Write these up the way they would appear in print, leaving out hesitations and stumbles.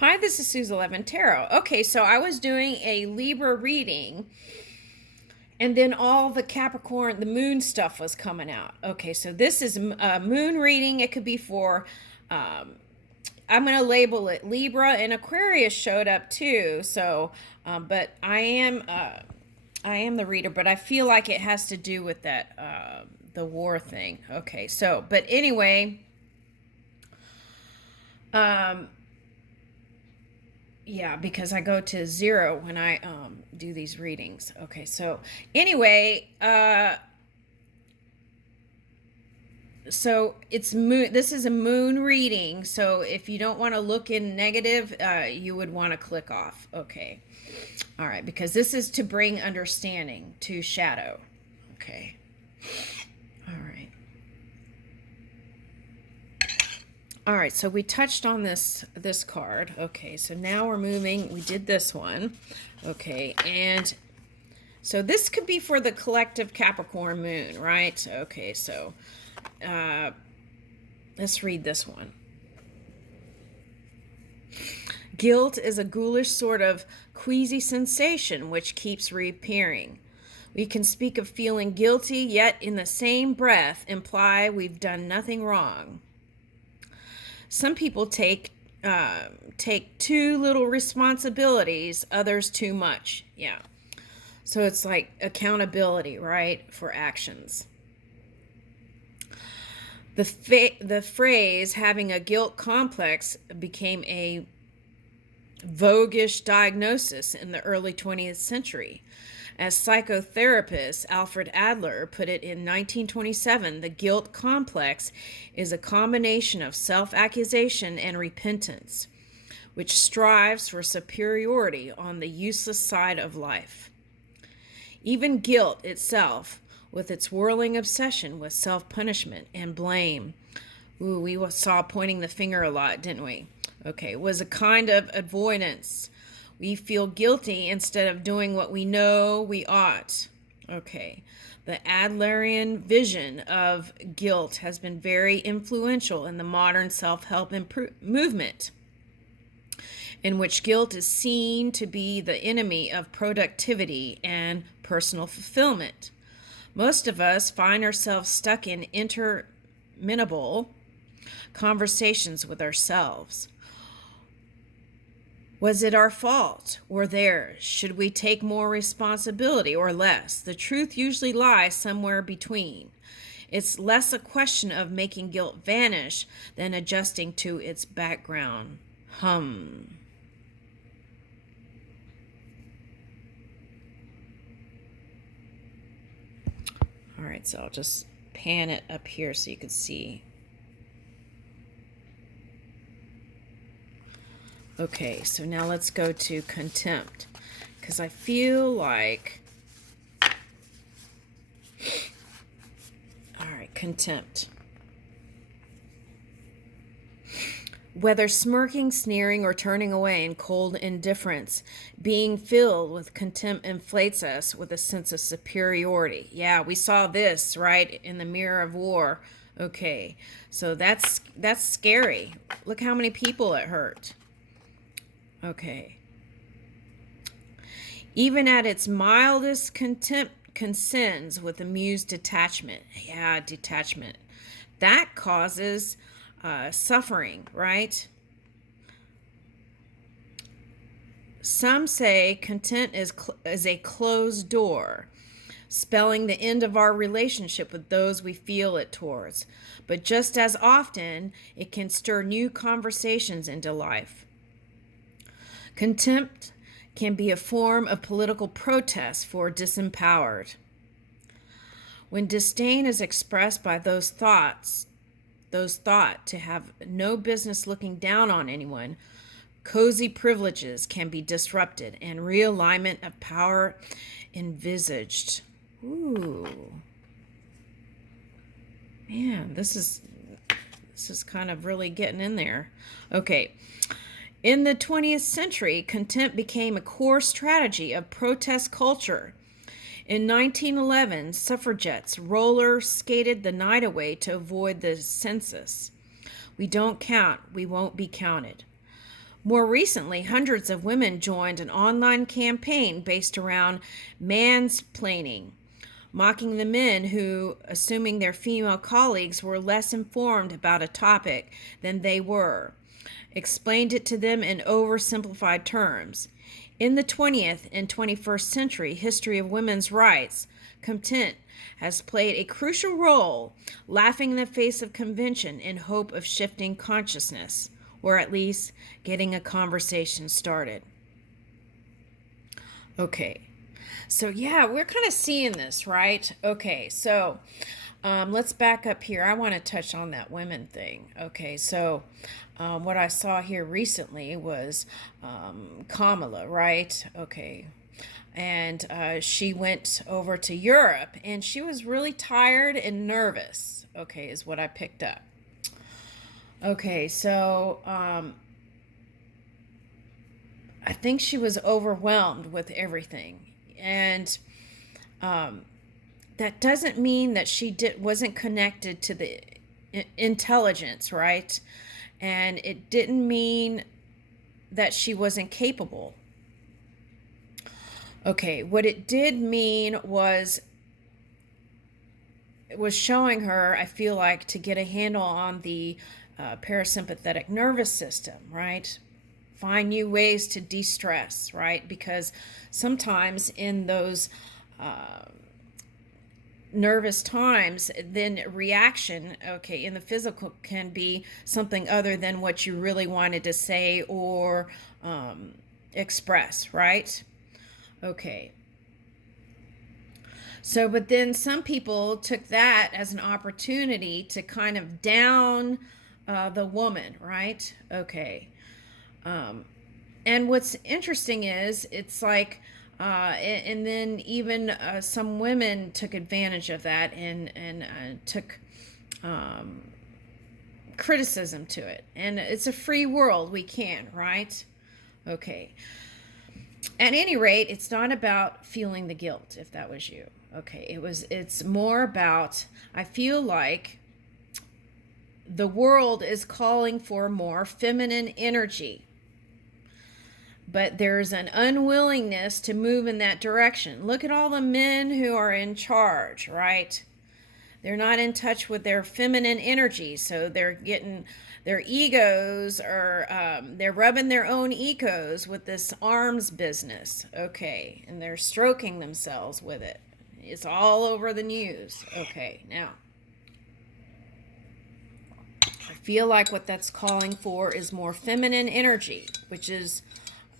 Hi, this is Suze 11 Tarot. Okay, so I was doing a Libra reading, and then all the Capricorn, the moon stuff was coming out. Okay, so this is a moon reading. It could be for, I'm going to label it Libra, and Aquarius showed up too. So, but I am the reader, but I feel like it has to do with that, the war thing. Okay, so, but anyway, um, yeah, because I go to zero when I do these readings. Okay, so anyway, so it's moon. This is a moon reading. So if you don't want to look in negative, you would want to click off. Okay, all right, because this is to bring understanding to shadow. Okay, all right. All right, so we touched on this card. Okay, so now we're moving. We did this one. Okay, and so this could be for the collective Capricorn moon, right? Okay, so let's read this one. Guilt is a ghoulish sort of queasy sensation which keeps reappearing. We can speak of feeling guilty, yet in the same breath imply we've done nothing wrong. Some people take too little responsibilities, others too much. Yeah. So it's like accountability, right, for actions. The phrase having a guilt complex became a voguish diagnosis in the early 20th century. As psychotherapist Alfred Adler put it in 1927, the guilt complex is a combination of self-accusation and repentance, which strives for superiority on the useless side of life. Even guilt itself, with its whirling obsession with self-punishment and blame, we saw pointing the finger a lot, didn't we? Okay, was a kind of avoidance. We feel guilty instead of doing what we know we ought. Okay. The Adlerian vision of guilt has been very influential in the modern self-help movement, in which guilt is seen to be the enemy of productivity and personal fulfillment. Most of us find ourselves stuck in interminable conversations with ourselves. Was it our fault or theirs? Should we take more responsibility or less? The truth usually lies somewhere between. It's less a question of making guilt vanish than adjusting to its background hum. All right, so I'll just pan it up here so you can see. Okay, so now let's go to contempt, because I feel like, all right, contempt. Whether smirking, sneering, or turning away in cold indifference, being filled with contempt inflates us with a sense of superiority. Yeah, we saw this, right, in the mirror of war. Okay, so that's scary. Look how many people it hurt. Okay. Even at its mildest, contempt consents with amused detachment. Yeah, detachment. That causes suffering, right? Some say contempt is a closed door, spelling the end of our relationship with those we feel it towards. But just as often, it can stir new conversations into life. Contempt can be a form of political protest for disempowered. When disdain is expressed by those thought to have no business looking down on anyone, cozy privileges can be disrupted and realignment of power envisaged. Ooh. Man, this is kind of really getting in there. Okay. In the 20th century, contempt became a core strategy of protest culture. In 1911, suffragettes roller skated the night away to avoid the census. We don't count, we won't be counted. More recently, hundreds of women joined an online campaign based around mansplaining, mocking the men who, assuming their female colleagues were less informed about a topic than they were, explained it to them in oversimplified terms. In the 20th and 21st century history of women's rights, Contempt has played a crucial role, laughing in the face of convention in hope of shifting consciousness, or at least getting a conversation started. Okay, so yeah, we're kind of seeing this, right? Okay, so let's back up here. I want to touch on that women thing. Okay, so what I saw here recently was Kamala, right? Okay. And she went over to Europe, and she was really tired and nervous, okay, is what I picked up. Okay, so I think she was overwhelmed with everything. And that doesn't mean that she wasn't connected to the intelligence, right? And it didn't mean that she wasn't capable. Okay, what it did mean was it was showing her, I feel like, to get a handle on the parasympathetic nervous system, right? Find new ways to de-stress, right? Because sometimes in those nervous times, then reaction, okay, in the physical can be something other than what you really wanted to say or express, right? Okay. So, but then some people took that as an opportunity to kind of down the woman, right? Okay. And what's interesting is it's like, and then even some women took advantage of that and took criticism to it. And it's a free world. We can, right? Okay. At any rate, it's not about feeling the guilt, if that was you. Okay, it's more about, I feel like the world is calling for more feminine energy. But there's an unwillingness to move in that direction. Look at all the men who are in charge, right? They're not in touch with their feminine energy, so they're getting their egos, or they're rubbing their own egos with this arms business, okay, and they're stroking themselves with it. It's all over the news. Okay, now I feel like what that's calling for is more feminine energy, which is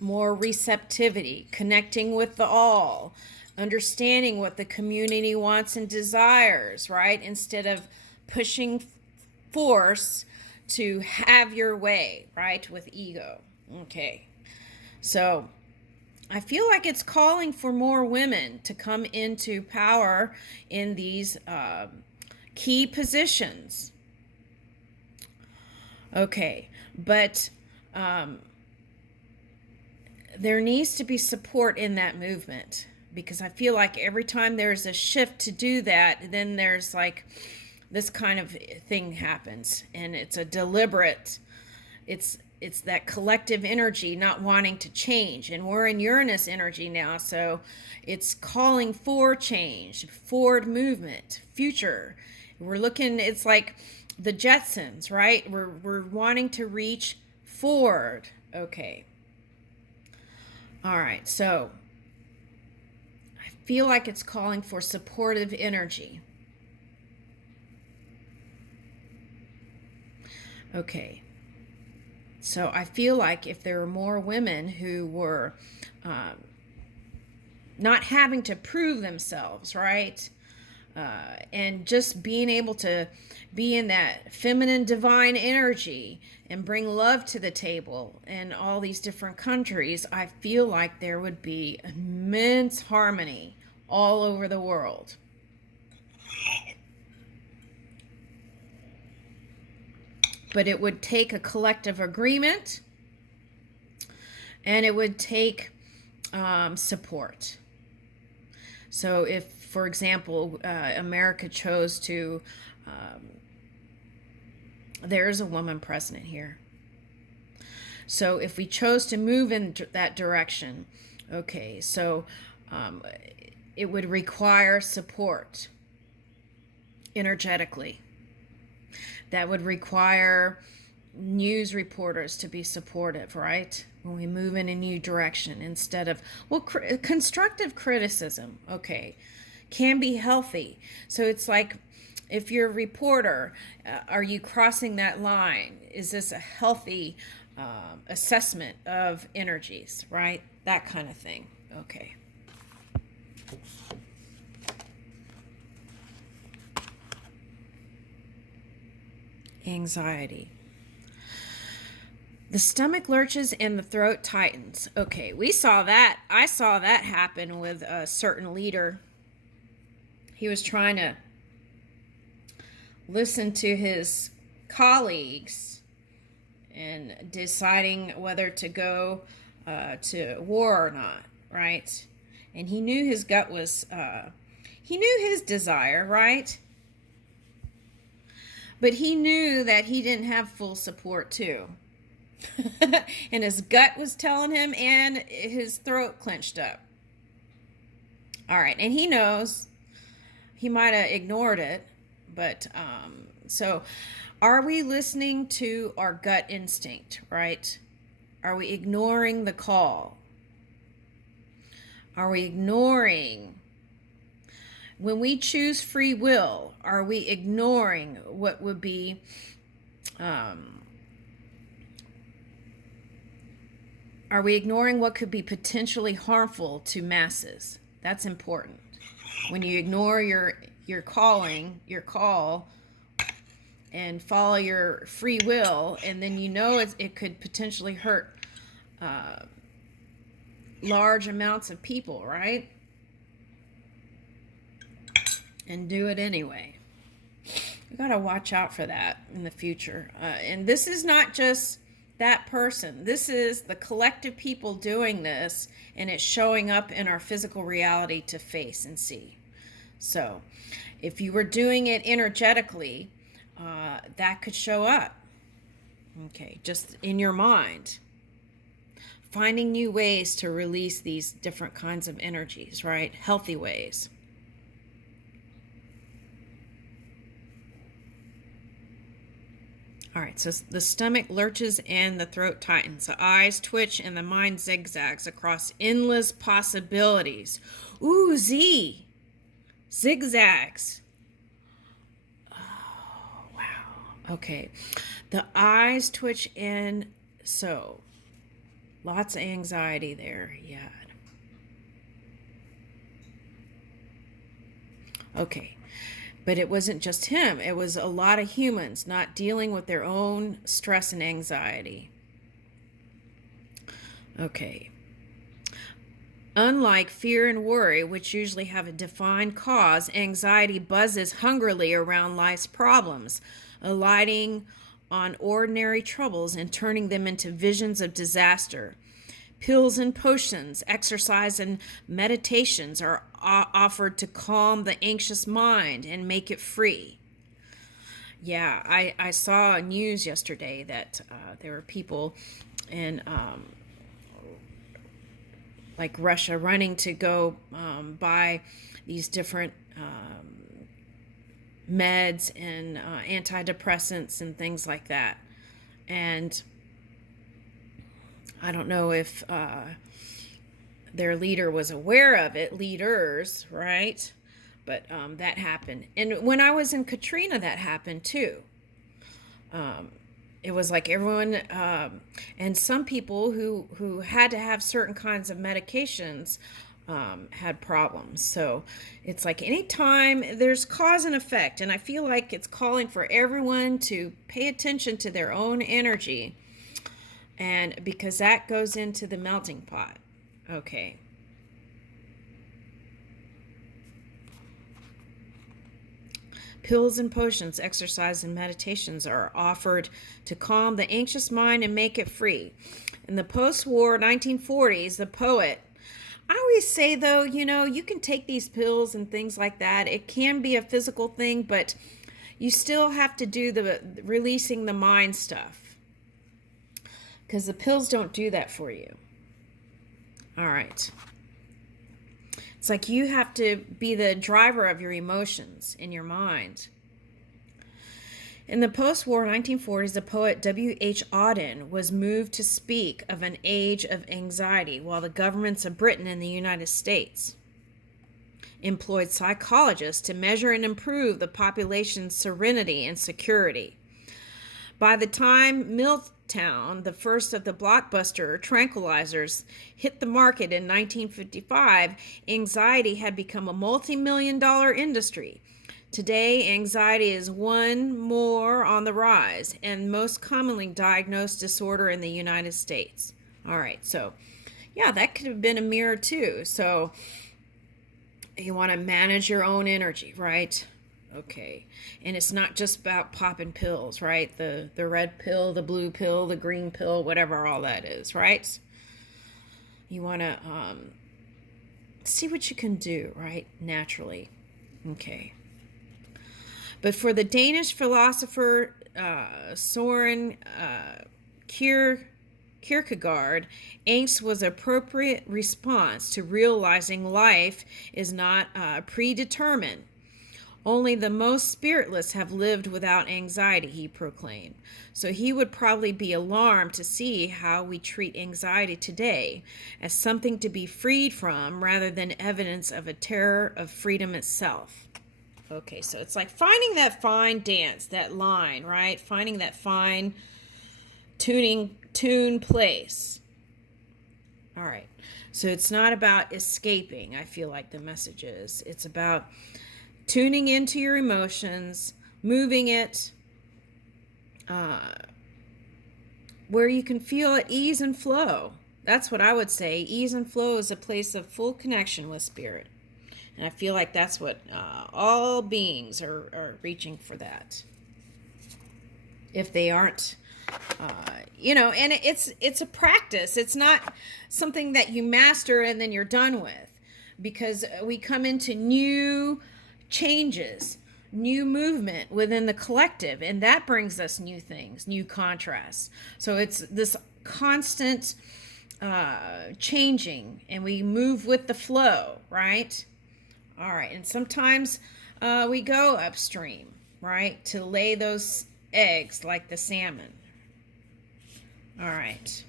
more receptivity, connecting with the all, understanding what the community wants and desires, right? Instead of pushing force to have your way, right? With ego. Okay. So I feel like it's calling for more women to come into power in these key positions. Okay. But there needs to be support in that movement, because I feel like every time there's a shift to do that, then there's like this kind of thing happens, and it's a deliberate, it's that collective energy not wanting to change, and we're in Uranus energy now, so it's calling for change, forward movement, future. We're looking, it's like the Jetsons, right? We're wanting to reach forward. Okay. All right, so I feel like it's calling for supportive energy. Okay, so I feel like if there were more women who were not having to prove themselves, right? And just being able to be in that feminine divine energy and bring love to the table in all these different countries, I feel like there would be immense harmony all over the world. But it would take a collective agreement, and it would take support. So if, for example, America chose to, there's a woman president here. So if we chose to move in that direction, okay, so it would require support energetically. That would require news reporters to be supportive, right? When we move in a new direction, instead of, well, constructive criticism, okay, can be healthy. So it's like, if you're a reporter, are you crossing that line? Is this a healthy assessment of energies, right? That kind of thing. Okay. Anxiety. The stomach lurches and the throat tightens. Okay, we saw that. I saw that happen with a certain leader. He was trying to listen to his colleagues and deciding whether to go to war or not, right? And he knew his gut was, he knew his desire, right? But he knew that he didn't have full support too. And his gut was telling him, and his throat clenched up. All right, and he knows he might have ignored it, but so are we listening to our gut instinct, right? Are we ignoring the call? Are we ignoring, when we choose free will, are we ignoring what would be are we ignoring what could be potentially harmful to masses? That's important. When you ignore your calling, your call, and follow your free will, and then you know it could potentially hurt large amounts of people, right? And do it anyway. You got to watch out for that in the future. And this is not just that person. This is the collective people doing this, and it's showing up in our physical reality to face and see. So if you were doing it energetically, that could show up. Okay, just in your mind. Finding new ways to release these different kinds of energies, right? Healthy ways. All right, so the stomach lurches and the throat tightens. The eyes twitch and the mind zigzags across endless possibilities. Ooh, Z. Zigzags. Oh, wow. Okay. The eyes twitch and so lots of anxiety there. Yeah. Okay. But it wasn't just him. It was a lot of humans not dealing with their own stress and anxiety. Okay. Unlike fear and worry, which usually have a defined cause, anxiety buzzes hungrily around life's problems, alighting on ordinary troubles and turning them into visions of disaster. Pills and potions, exercise and meditations are offered to calm the anxious mind and make it free. Yeah, I saw news yesterday that there were people in like Russia running to go buy these different meds and antidepressants and things like that. And I don't know if their leader was aware of it, leaders, right? But that happened. And when I was in Katrina, that happened too. It was like everyone, and some people who had to have certain kinds of medications had problems. So it's like anytime there's cause and effect, and I feel like it's calling for everyone to pay attention to their own energy. And because that goes into the melting pot. Okay. Pills and potions, exercise and meditations are offered to calm the anxious mind and make it free. In the post-war 1940s, the poet, I always say though, you can take these pills and things like that. It can be a physical thing, but you still have to do the releasing the mind stuff. because the pills don't do that for you. All right. It's like you have to be the driver of your emotions in your mind. In the post-war 1940s, the poet W.H. Auden was moved to speak of an age of anxiety, while the governments of Britain and the United States employed psychologists to measure and improve the population's serenity and security. By the time Miltown, the first of the blockbuster tranquilizers, hit the market in 1955, anxiety had become a multi-million-dollar industry. Today, anxiety is one more on the rise and most commonly diagnosed disorder in the United States. All right, so yeah, that could have been a mirror too. So you want to manage your own energy, right? Okay. And it's not just about popping pills, right? The red pill, the blue pill, the green pill, whatever all that is, right? You want to see what you can do, right? Naturally. Okay. But for the Danish philosopher Soren Kierkegaard, angst was an appropriate response to realizing life is not predetermined. Only the most spiritless have lived without anxiety, he proclaimed. So he would probably be alarmed to see how we treat anxiety today as something to be freed from rather than evidence of a terror of freedom itself. Okay, so it's like finding that fine dance, that line, right? Finding that fine tune place. All right. So it's not about escaping, I feel like the message is. It's about tuning into your emotions, moving it where you can feel at ease and flow. That's what I would say. Ease and flow is a place of full connection with spirit. And I feel like that's what all beings are reaching for that. If they aren't, and it's a practice. It's not something that you master and then you're done with. Because we come into new changes, new movement within the collective. And that brings us new things, new contrasts. So it's this constant changing. And we move with the flow, right? All right, and sometimes we go upstream, right, to lay those eggs like the salmon. All right.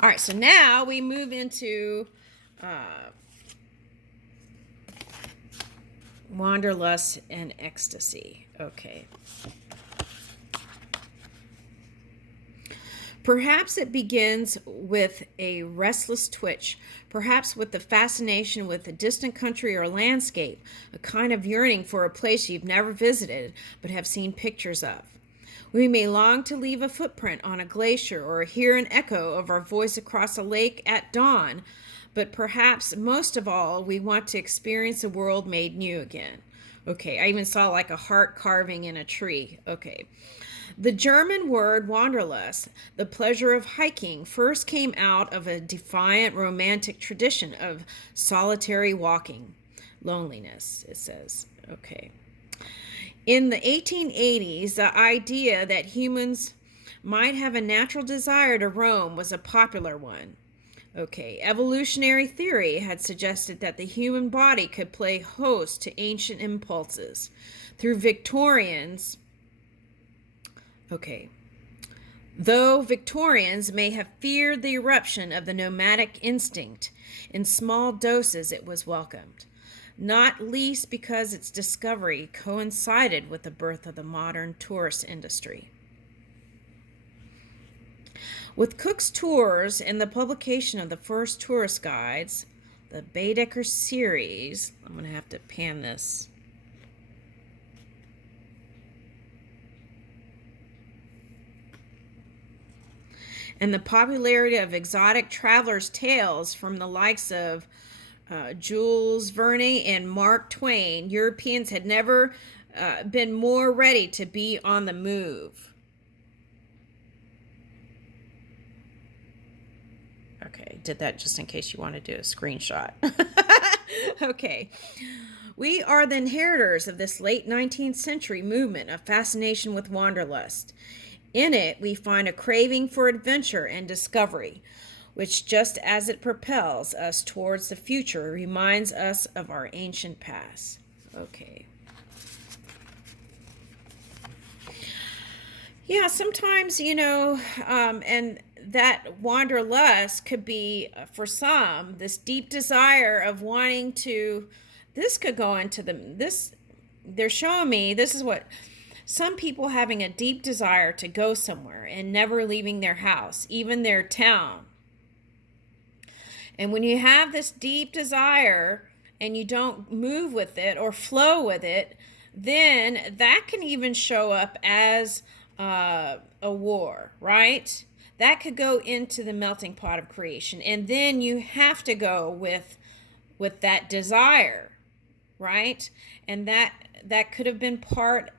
All right, so now we move into Wanderlust and Ecstasy. Okay. Perhaps it begins with a restless twitch, perhaps with the fascination with a distant country or landscape, a kind of yearning for a place you've never visited but have seen pictures of. We may long to leave a footprint on a glacier or hear an echo of our voice across a lake at dawn, but perhaps most of all, we want to experience a world made new again. Okay, I even saw like a heart carving in a tree. Okay. The German word Wanderlust, the pleasure of hiking, first came out of a defiant romantic tradition of solitary walking. Loneliness, it says. Okay. In the 1880s, the idea that humans might have a natural desire to roam was a popular one. Okay, evolutionary theory had suggested that the human body could play host to ancient impulses. Through Victorians, though Victorians may have feared the eruption of the nomadic instinct, in small doses it was welcomed, not least because its discovery coincided with the birth of the modern tourist industry. With Cook's tours and the publication of the first tourist guides, the Baedeker series, I'm going to have to pan this, and the popularity of exotic travelers' tales from the likes of Jules Verne and Mark Twain, Europeans had never been more ready to be on the move. Okay, did that just in case you want to do a screenshot. Okay. We are the inheritors of this late 19th century movement of fascination with wanderlust. In it, we find a craving for adventure and discovery, which, just as it propels us towards the future, reminds us of our ancient past. Okay. Yeah, sometimes, and that wanderlust could be, for some, this deep desire of wanting to, this could go into they're showing me, this is what, some people having a deep desire to go somewhere and never leaving their house, even their town. And when you have this deep desire and you don't move with it or flow with it, then that can even show up as a war, right? That could go into the melting pot of creation. And then you have to go with that desire, right? And that could have been part.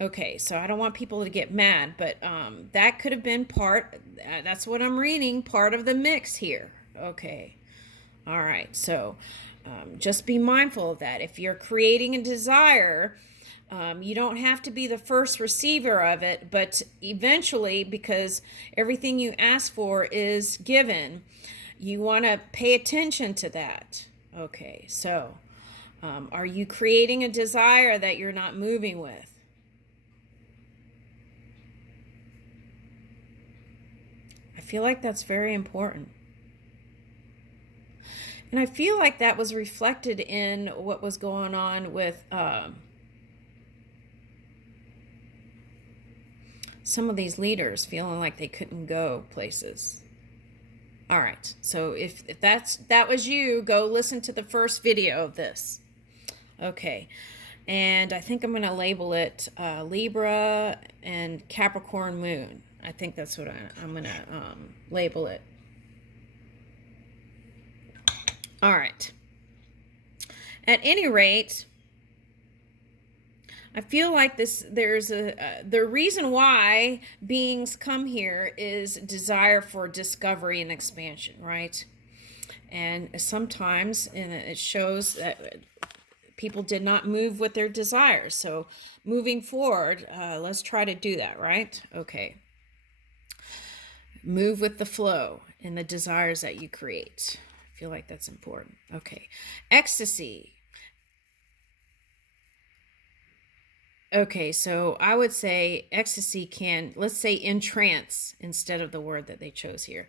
Okay, so I don't want people to get mad, but that could have been part, that's what I'm reading, part of the mix here. Okay. All right. So just be mindful of that. If you're creating a desire, you don't have to be the first receiver of it, but eventually, because everything you ask for is given, you want to pay attention to that. Okay. So are you creating a desire that you're not moving with? I feel like that's very important. And I feel like that was reflected in what was going on with some of these leaders feeling like they couldn't go places. All right, so if that was you, go listen to the first video of this. Okay, and I think I'm going to label it Libra and Capricorn Moon. I think that's what I'm going to label it. All right. At any rate, I feel like there's the reason why beings come here is desire for discovery and expansion, right? And sometimes it shows that people did not move with their desires. So moving forward, let's try to do that, right? Okay. Move with the flow and the desires that you create. I feel like that's important. Okay. Ecstasy. Okay, so I would say ecstasy can, let's say entrance instead of the word that they chose here.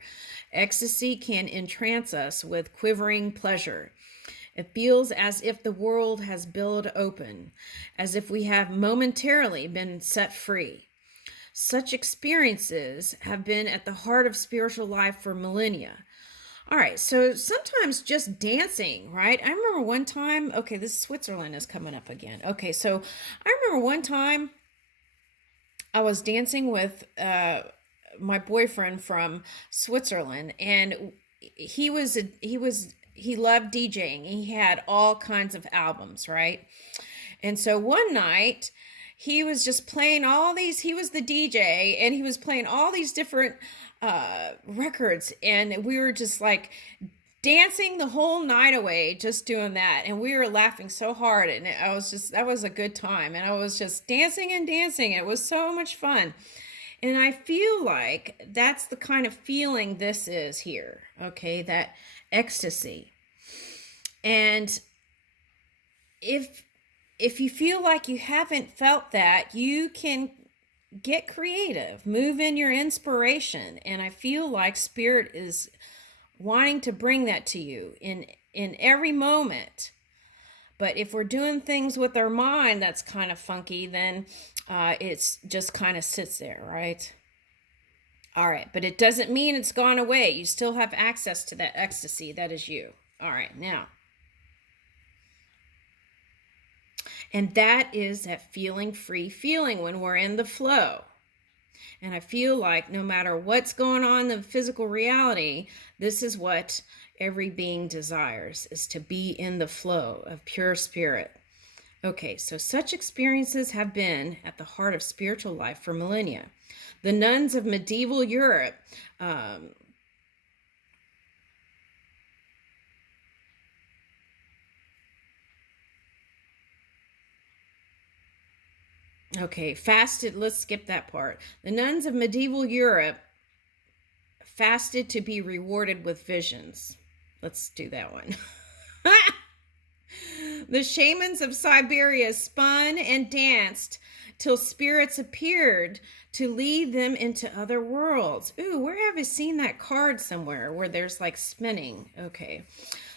Ecstasy can entrance us with quivering pleasure. It feels as if the world has billowed open, as if we have momentarily been set free. Such experiences have been at the heart of spiritual life for millennia. All right, so sometimes just dancing, right? I remember one time, okay, this Switzerland is coming up again. Okay, so I remember one time I was dancing with my boyfriend from Switzerland, and he loved DJing. He had all kinds of albums, right? And so one night he was just playing all these, he was the DJ, and he was playing all these different records, and we were just like dancing the whole night away just doing that, and we were laughing so hard, and that was a good time, and I was just dancing and dancing. It was so much fun, and I feel like that's the kind of feeling this is here, okay, that ecstasy. And if you feel like you haven't felt that, you can get creative, move in your inspiration, and I feel like Spirit is wanting to bring that to you in every moment. But if we're doing things with our mind that's kind of funky, then it's just kind of sits there, right? All right, but it doesn't mean it's gone away. You still have access to that ecstasy. That is you. All right, now. And that is that feeling free feeling when we're in the flow. And I feel like no matter what's going on in the physical reality, this is what every being desires, is to be in the flow of pure spirit. Okay, so such experiences have been at the heart of spiritual life for millennia. The nuns of medieval Europe Okay, fasted. Let's skip that part. The nuns of medieval Europe fasted to be rewarded with visions. Let's do that one. The shamans of Siberia spun and danced till spirits appeared to lead them into other worlds. Ooh, where have I seen that card somewhere where there's like spinning? Okay.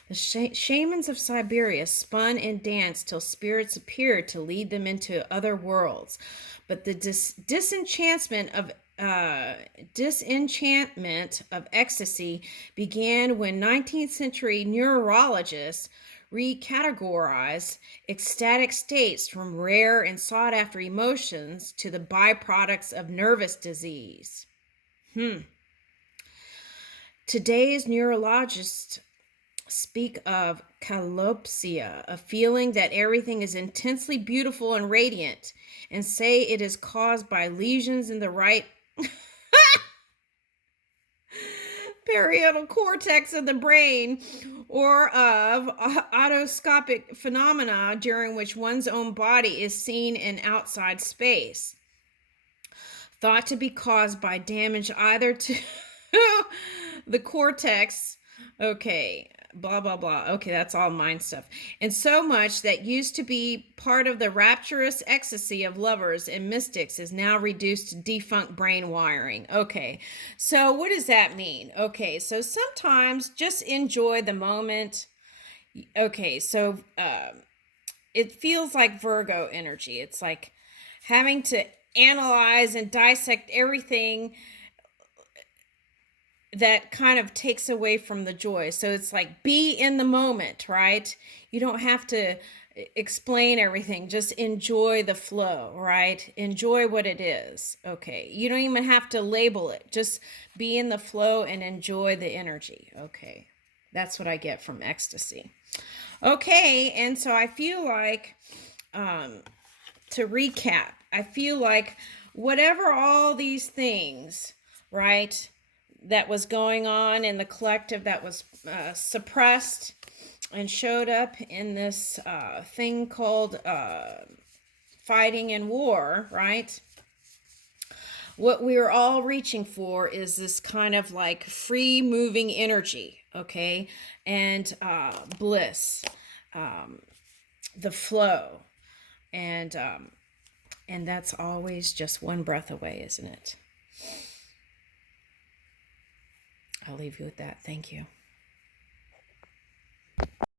The shamans of Siberia spun and danced till spirits appeared to lead them into other worlds. But the disenchantment of ecstasy began when 19th century neurologists recategorized ecstatic states from rare and sought after emotions to the byproducts of nervous disease. Today's neurologists speak of calopsia, a feeling that everything is intensely beautiful and radiant, and say it is caused by lesions in the right parietal cortex of the brain, or of autoscopic phenomena during which one's own body is seen in outside space, thought to be caused by damage either to the cortex. Okay, blah blah blah. Okay, that's all mind stuff. And so much that used to be part of the rapturous ecstasy of lovers and mystics is now reduced to defunct brain wiring. Okay, so what does that mean? Okay, so sometimes just enjoy the moment. Okay, so it feels like Virgo energy. It's like having to analyze and dissect everything that kind of takes away from the joy. So it's like, be in the moment, right? You don't have to explain everything. Just enjoy the flow, right? Enjoy what it is. Okay. You don't even have to label it. Just be in the flow and enjoy the energy. Okay. That's what I get from ecstasy. Okay. And so I feel like, to recap, I feel like whatever all these things, right, that was going on in the collective that was suppressed and showed up in this thing called fighting and war, right? What we're all reaching for is this kind of like free moving energy, okay? And bliss, the flow. And that's always just one breath away, isn't it? I'll leave you with that. Thank you.